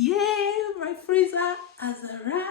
Yeah, my freezer has arrived.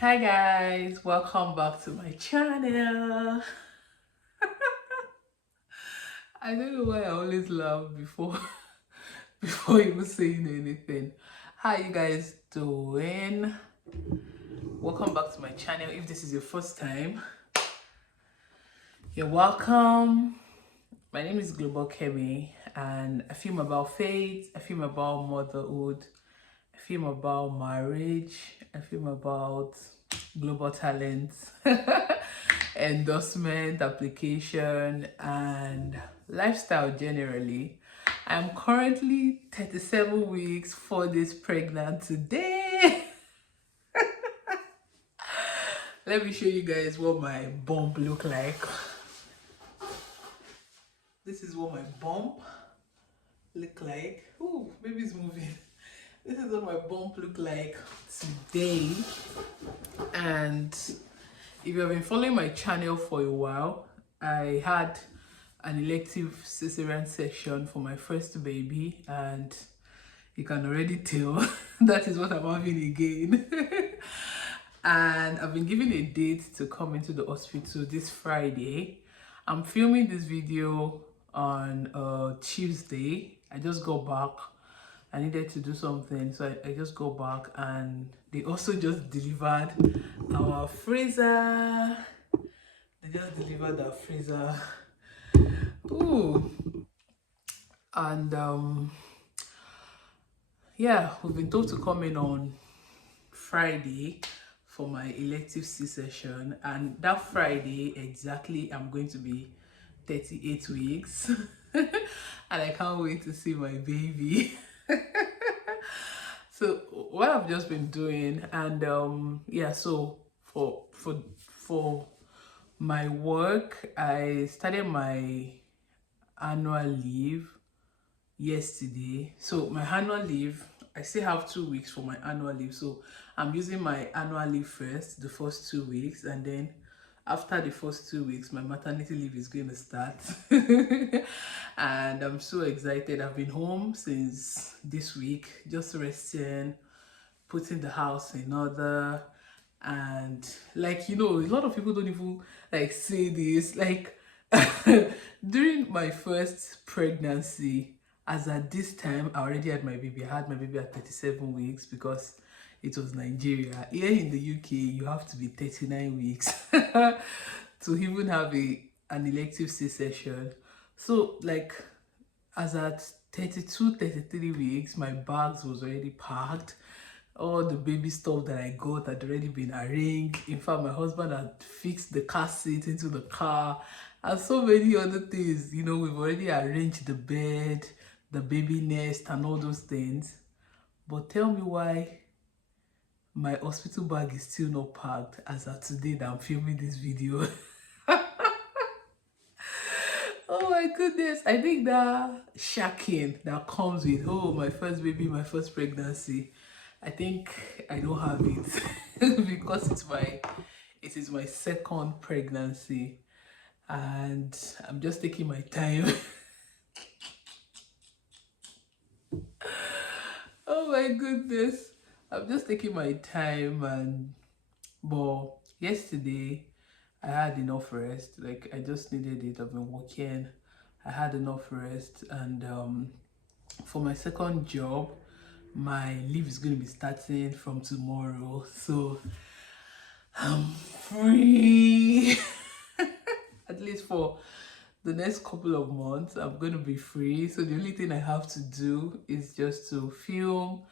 Hi guys, welcome back to my channel. I don't know why I always laugh before before even saying anything. How you guys doing? Welcome back to my channel. If this is your first time, you're welcome. My name is Global Kemi, and I film about faith, I film about motherhood, I film about marriage, I film about global talent, endorsement, application, and lifestyle generally. I'm currently 37 weeks, 4 days pregnant today. Let me show you guys what my bump look like. This is what my bump look like. Ooh, baby's moving. This is what my bump look like today. And if you have been following my channel for a while, I had an elective cesarean section for my first baby, and you can already tell that is what I'm having again. And I've been given a date to come into the hospital this Friday. I'm filming this video on Tuesday. I just got back. I needed to do something, so I just got back, and they also just delivered our freezer. They just delivered our freezer. Ooh. And yeah, we've been told to come in on Friday for my elective C-session, and that Friday exactly I'm going to be 38 weeks. And I can't wait to see my baby. So what I've just been doing, and yeah, so for my work, I started my annual leave yesterday. So my annual leave, I still have 2 weeks for my annual leave, so I'm using my annual leave first, the first 2 weeks, and then after the first 2 weeks my maternity leave is going to start. And I'm so excited. I've been home since this week, just resting, putting the house in order. And like, you know, a lot of people don't even like say this, like during my first pregnancy, as at this time I already had my baby. I had my baby at 37 weeks because it was Nigeria. Here in the UK you have to be 39 weeks to even have an elective C-section. So like, as at 32, 33 weeks, my bags was already packed. All the baby stuff that I got had already been arranged. In fact, my husband had fixed the car seat into the car and so many other things. You know, we've already arranged the bed, the baby nest, and all those things. But tell me why my hospital bag is still not packed as of today that I'm filming this video. Oh my goodness, I think that shocking that comes with, oh, my first baby, my first pregnancy, I think I don't have it because it is my second pregnancy, and I'm just taking my time. Oh my goodness, I'm just taking my time. And but yesterday I had enough rest. Like, I just needed it. I've been working, I had enough rest. And for my second job, my leave is going to be starting from tomorrow, so I'm free. At least for the next couple of months I'm going to be free. So the only thing I have to do is just to film,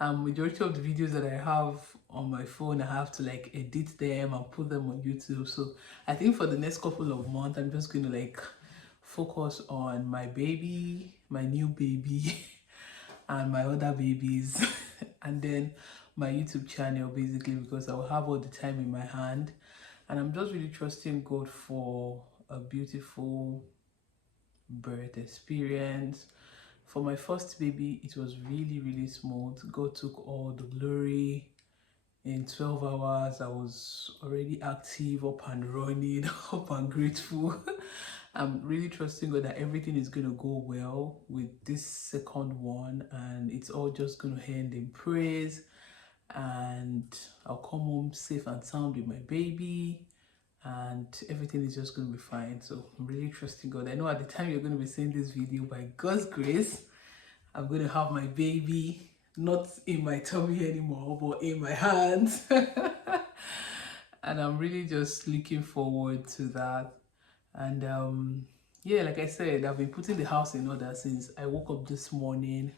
and majority of the videos that I have on my phone, I have to like edit them and put them on YouTube. So I think for the next couple of months I'm just going to like focus on my baby, my new baby, and my other babies, and then my YouTube channel, basically, because I will have all the time in my hand. And I'm just really trusting God for a beautiful birth experience, For my first baby, it was really smooth. God took all the glory. In 12 hours, I was already active, up and running, up and grateful. I'm really trusting God that everything is going to go well with this second one, and it's all just going to end in praise. And I'll come home safe and sound with my baby, and everything is just going to be fine. So I'm really trusting God. I know at the time you're going to be seeing this video, by God's grace, I'm going to have my baby not in my tummy anymore, but in my hands. And I'm really just looking forward to that. And yeah, like I said, I've been putting the house in order since I woke up this morning.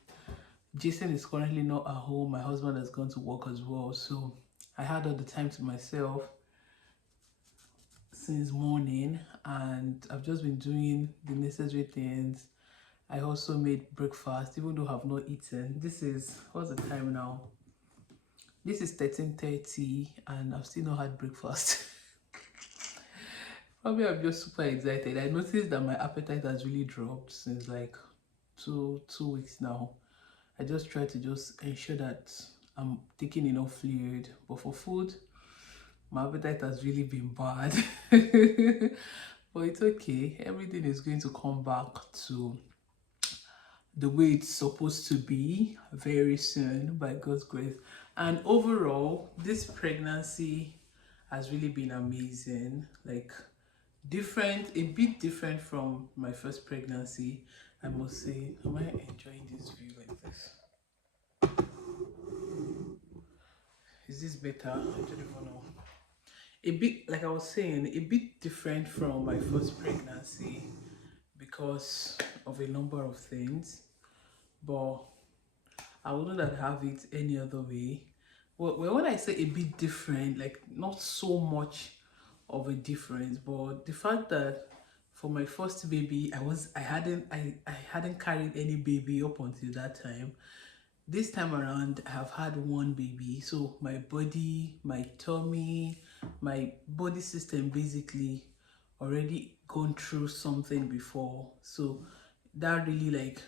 Jason is currently not at home. My husband has gone to work as well, so I had all the time to myself since morning, and I've just been doing the necessary things. I also made breakfast, even though I've not eaten. This is, what's the time now? This is 13:30 and I've still not had breakfast. Probably I'm just super excited. I noticed that my appetite has really dropped since like two weeks now. I just try to just ensure that I'm taking enough fluid, but for food, my appetite has really been bad. But it's okay. Everything is going to come back to the way it's supposed to be very soon, by God's grace. And overall, this pregnancy has really been amazing. Like, different, a bit different from my first pregnancy, I must say. Am I enjoying this view like this? Is this better? I don't even know. A bit, like I was saying, a bit different from my first pregnancy because of a number of things, but I wouldn't have it any other way. Well, when I say a bit different, like not so much of a difference, but the fact that for my first baby, I hadn't carried any baby up until that time. This time around, I have had one baby, so my body, my tummy, my body system basically already gone through something before. So that really like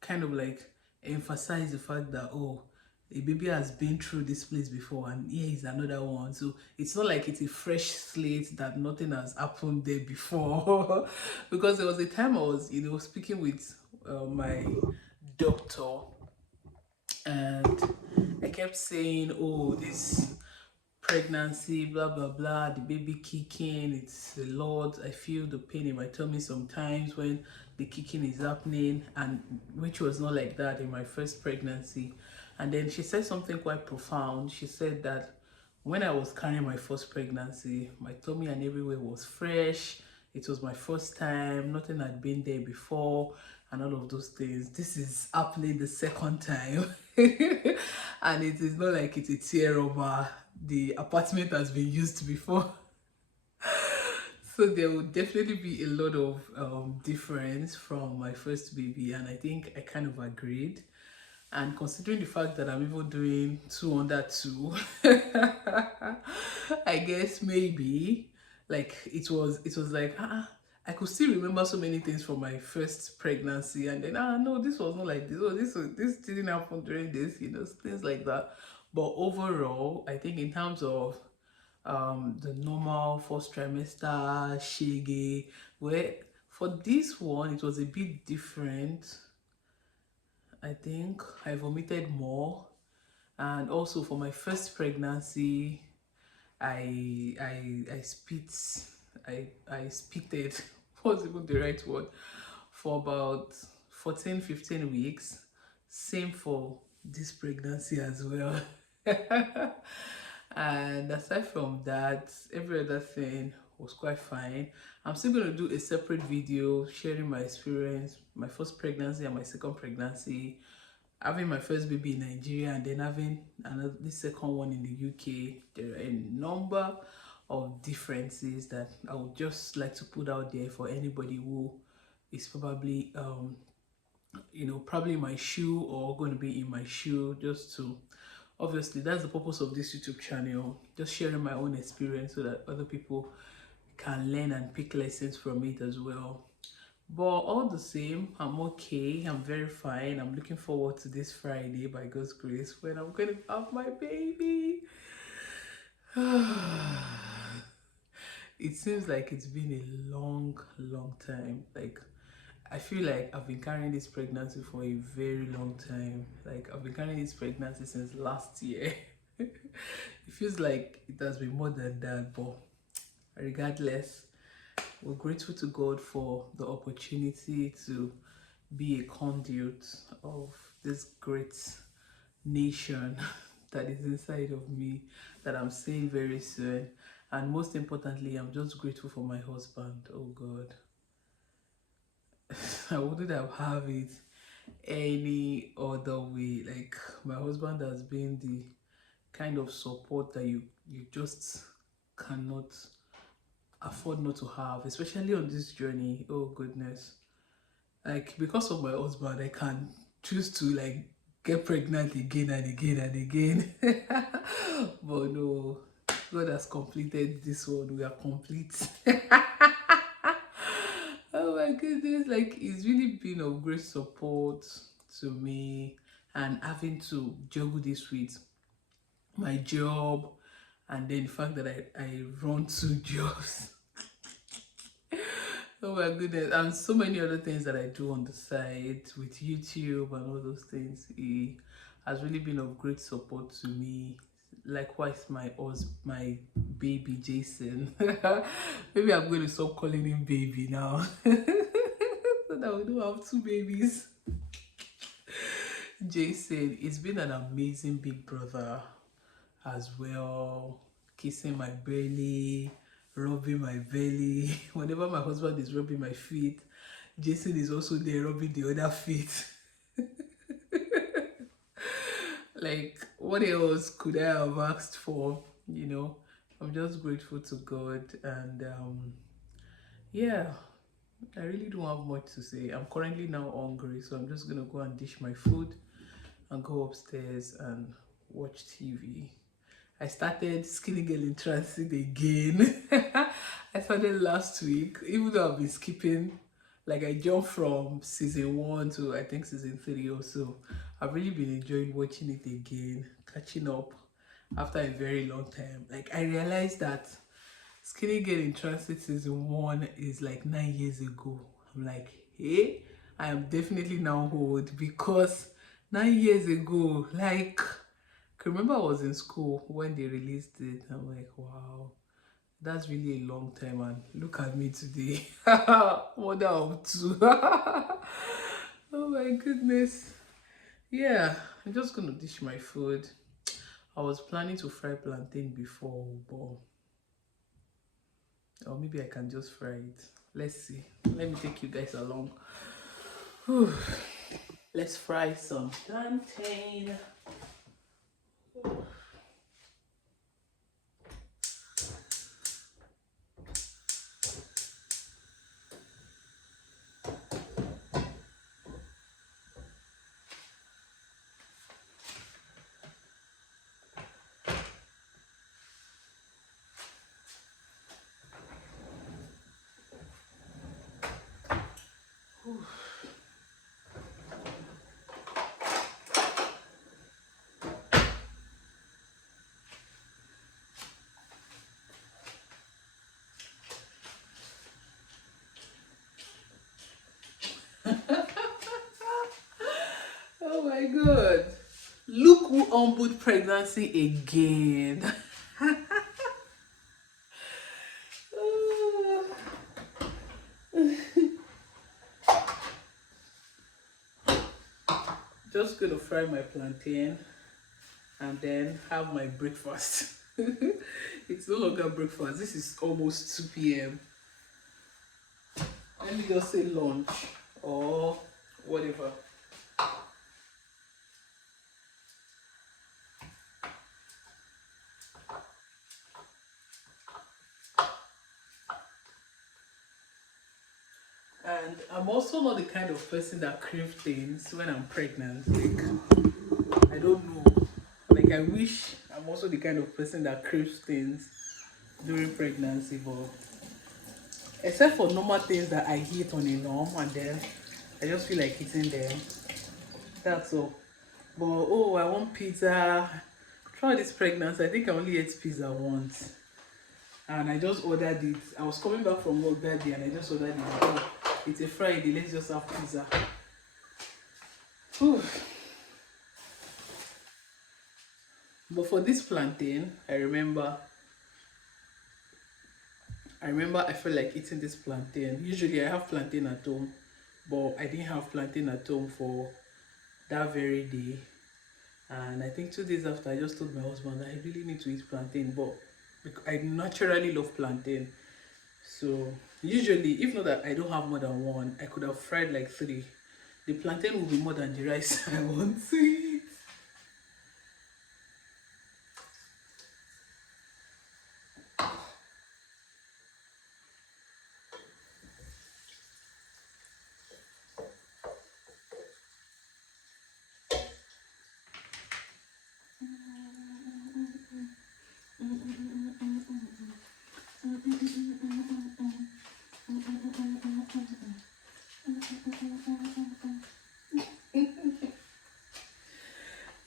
kind of like emphasize the fact that, oh, a baby has been through this place before and here is another one. So it's not like it's a fresh slate that nothing has happened there before. Because there was a time I was, speaking with my doctor, and I kept saying, oh, this pregnancy, blah blah blah, the baby kicking, it's a lot. I feel the pain in my tummy sometimes when the kicking is happening, and which was not like that in my first pregnancy. And then she said something quite profound. She said that when I was carrying my first pregnancy, my tummy and everywhere was fresh. It was my first time, nothing had been there before, and all of those things. This is happening the second time. And it is not like it's a tear over. The apartment has been used before. So there will definitely be a lot of difference from my first baby, and I think I kind of agreed. And considering the fact that I'm even doing 2 under 2, I guess maybe like it was like I could still remember so many things from my first pregnancy, and then no, this was not like this. Oh, this didn't happen during this, things like that. But overall, I think in terms of the normal first trimester shege, where for this one it was a bit different. I think I vomited more, and also for my first pregnancy, I spit, I spitted. What's even the right word? For about 14-15 weeks. Same for this pregnancy as well. And aside from that, every other thing was quite fine. I'm still going to do a separate video sharing my experience, my first pregnancy and my second pregnancy, having my first baby in Nigeria and then having this second one in the UK. There are a number of differences that I would just like to put out there for anybody who is probably probably in my shoe or going to be in my shoe, just to, obviously that's the purpose of this YouTube channel, just sharing my own experience so that other people can learn and pick lessons from it as well. But all the same, I'm okay. I'm very fine. I'm looking forward to this Friday by God's grace when I'm going to have my baby. It seems like it's been a long time. Like, I feel like I've been carrying this pregnancy for a very long time. Like, I've been carrying this pregnancy since last year. It feels like it has been more than that, but regardless, we're grateful to God for the opportunity to be a conduit of this great nation that is inside of me, that I'm seeing very soon. And most importantly, I'm just grateful for my husband. Oh God. I wouldn't have it any other way. Like, my husband has been the kind of support that you just cannot afford not to have, especially on this journey. Oh goodness. Like, because of my husband, I can choose to like get pregnant again and again and again. But no, God has completed this one. We are complete. Oh my goodness, like, it's really been of great support to me, and having to juggle this with my job, and then the fact that I run two jobs. Oh my goodness, and so many other things that I do on the side with YouTube and all those things. He has really been of great support to me. Likewise, my baby Jason. Maybe I'm going to stop calling him baby now, so that we don't have two babies. Jason, it's been an amazing big brother as well, kissing my belly, rubbing my belly. Whenever my husband is rubbing my feet, Jason is also there rubbing the other feet. Like, what else could I have asked for? You know, I'm just grateful to God, and yeah, I really don't have much to say. I'm currently now hungry, so I'm just gonna go and dish my food and go upstairs and watch TV. I started Skinny Girl in Transit again. I started last week, even though I've been skipping. Like, I jumped from season 1 to I think season 3 or so. I've really been enjoying watching it again, catching up after a very long time. Like, I realized that Skinny Girl in Transit season 1 is like 9 years ago. I'm like, hey, I am definitely now old, because 9 years ago, like, I remember I was in school when they released it. I'm like, wow, that's really a long time. And look at me today, mother of two. Oh my goodness. Yeah, I'm just gonna dish my food. I was planning to fry plantain before, but or maybe I can just fry it. Let's see. Let me take you guys along. Whew. Let's fry some plantain. Oh my god. Look who humbled pregnancy again. Just gonna fry my plantain and then have my breakfast. It's no longer breakfast. This is almost 2 p.m. Let me just say lunch or whatever. And I'm also not the kind of person that craves things when I'm pregnant. Like, I don't know. Like, I wish I'm also the kind of person that craves things during pregnancy, but except for normal things that I eat on a norm, and then I just feel like eating them. That's all. But oh, I want pizza. Throughout this pregnancy, I think I only ate pizza once, and I just ordered it. I was coming back from work that day, and I just ordered it. Oh, it's a Friday. Let's just have pizza. Whew. But for this plantain, I remember I felt like eating this plantain. Usually I have plantain at home, but I didn't have plantain at home for that very day. And I think 2 days after, I just told my husband that I really need to eat plantain, but I naturally love plantain. So usually, if not that I don't have more than one, I could have fried like three. The plantain will be more than the rice I want to eat.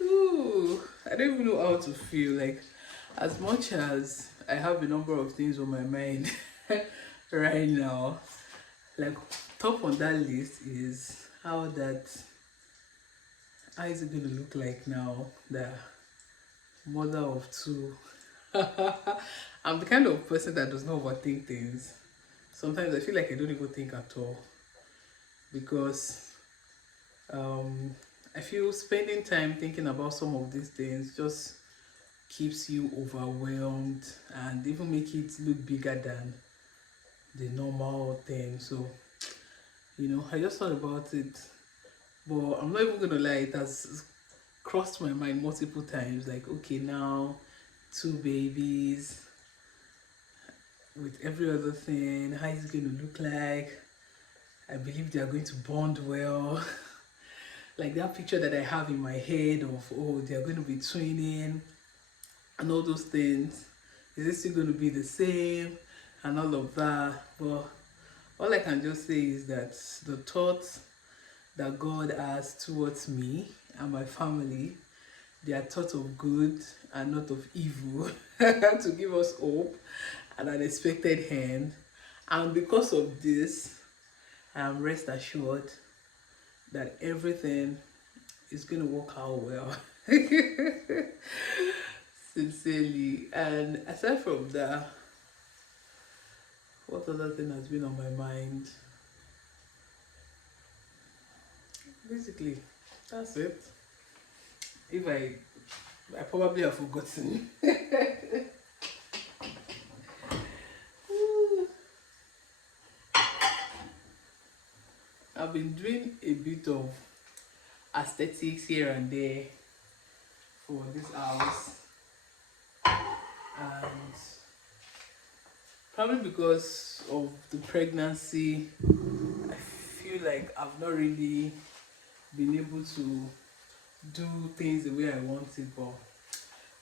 Ooh, I don't even know how to feel. Like, as much as I have a number of things on my mind right now, like top on that list is how is it gonna look like now, the mother of two. I'm the kind of person that does not overthink things. Sometimes I feel like I don't even think at all, because um, I feel spending time thinking about some of these things just keeps you overwhelmed and even make it look bigger than the normal thing. So, I just thought about it, but I'm not even gonna lie, it has crossed my mind multiple times. Like, okay, now two babies with every other thing, how is it going to look like? I believe they are going to bond well. Like that picture that I have in my head of, oh, they are going to be twinning and all those things. Is it still going to be the same and all of that? But all I can just say is that the thoughts that God has towards me and my family, they are thoughts of good and not of evil, to give us hope and an expected hand. And because of this, I am rest assured that everything is going to work out well. Sincerely. And aside from that, what other thing has been on my mind? Basically, that's it. If I probably have forgotten. I've been doing a bit of aesthetics here and there for this house, and probably because of the pregnancy, I feel like I've not really been able to do things the way I want it, but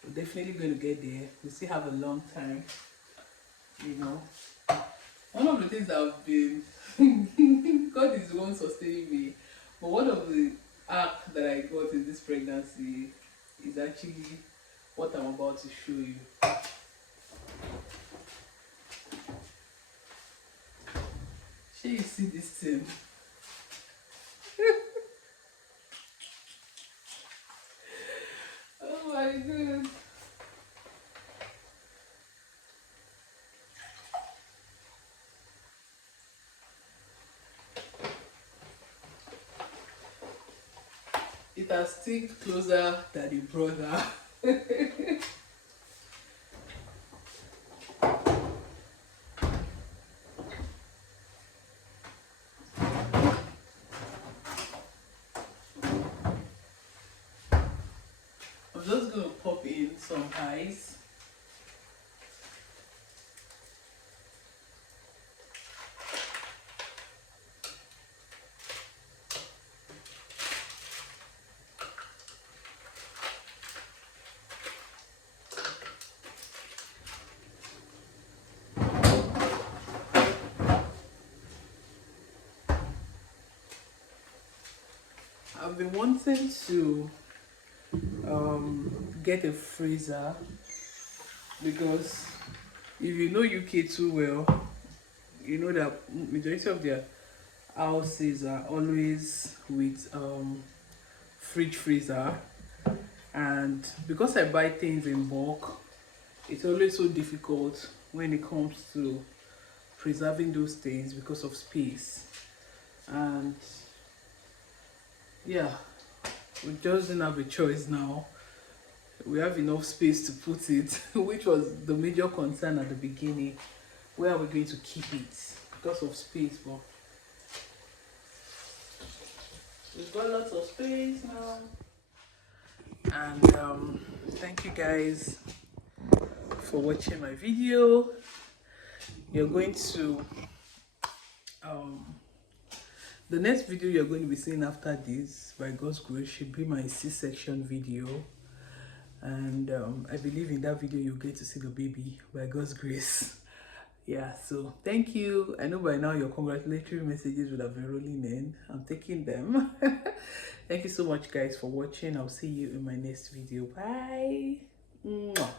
we're definitely going to get there. We still have a long time, One of the things that I've been, God is the one sustaining me, but one of the arc that I got in this pregnancy is actually what I'm about to show you. Shall you see this thing? Oh my god. It has sticked closer than a brother. I'm just going to pop in some ice. I've been wanting to get a freezer, because if you know UK too well, you know that majority of their houses are always with fridge freezer. And because I buy things in bulk, it's always so difficult when it comes to preserving those things because of space. And yeah, we just didn't have a choice now. We have enough space to put it, which was the major concern at the beginning. Where are we going to keep it because of space? But we've got lots of space now. And thank you guys for watching my video. You're going to the next video you're going to be seeing after this, by God's grace, should be my C-section video. And I believe in that video you'll get to see the baby, by God's grace. Yeah, so thank you. I know by now your congratulatory messages would have been rolling in. I'm taking them. Thank you so much guys for watching. I'll see you in my next video. Bye. Mwah.